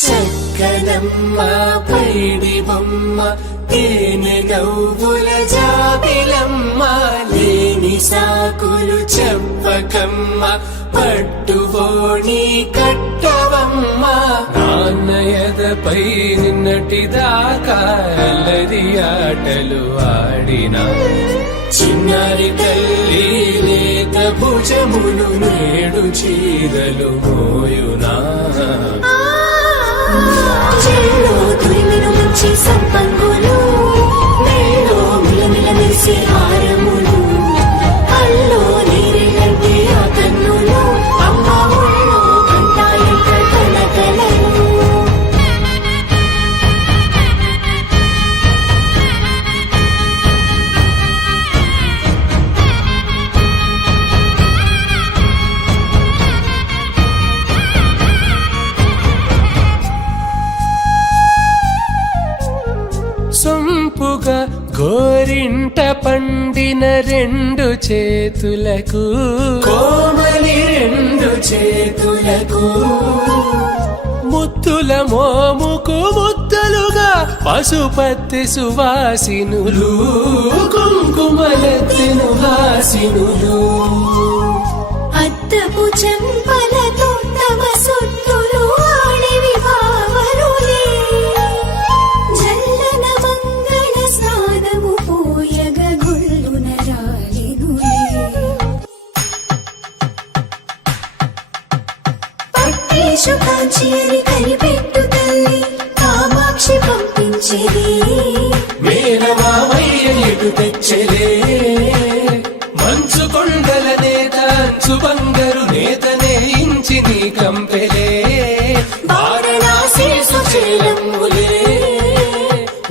చక్కనమ్మ పైడి బొమ్మ తేనె నవ్వుల జాబిలమ్మ లేని సాకులు చెప్పకమ్మ పట్టువోణి కట్టవమ్మ నాన్నయదపై నిన్నటిదాకా అల్లరి ఆటలు ఆడినా చిన్నారి తల్లి లేత భుజములు నేడు చీరలు మోయునా చెల్లో తురిమిను మంచి సంపంగులు మేలో మిలమిల మెరిసే హారములు అల్లో నీరెళ్ళంటే ఆ కన్నులు అమ్మ ఒళ్ళో కంటాయంట కలకలలు సొంపుగా గోరింట పండిన రెండు చేతులకు కోమలి రెండు చేతులకు ముత్తుల మోముకు ముద్దలుగా పశుపతి సువాసినులు కుంకుమలెత్తిను హాసినులు అద్దపు చెంపలతో తమ సొత్తులు ఆడివి భావరులే జల్లన మంగళ స్నానము పోయగ గుళ్ళున రాలినులే పట్టేషు కాంచేరి కనిపెట్టు తల్లి కామాక్షి పంపించేది మేనమామయ్య ఎటు తెచ్చలే మంచు కొండల నేత అంచు బంగారు నేతనే ఇంచి నీ కంపెలే వారణాసి సుచేలమ్ములే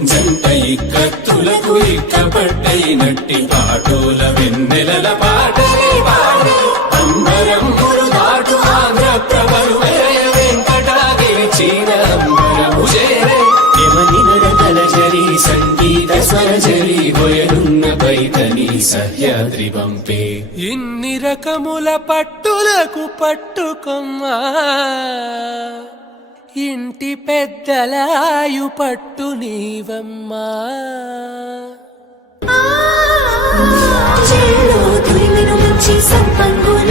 జంట ఇక్కత్తులకు ఇక్కపట్టైనట్టి పాటోల వెన్నెలల పాటలే పాడే అంబరములు దాటు ఆంధ్ర ప్రభలు వెంకటాగిరి చీర అంబరము చేరే యమని నడకల జరి సంగీత స్వరజరి వయలున్న పైతని సహ్యాద్రి పంపే ఇన్ని రకముల పట్టులకు పట్టుకొమ్మా ఇంటి పెద్దలాయు పట్టు నీవమ్మా చెల్లో తురిమిను మంచి సంపంగులు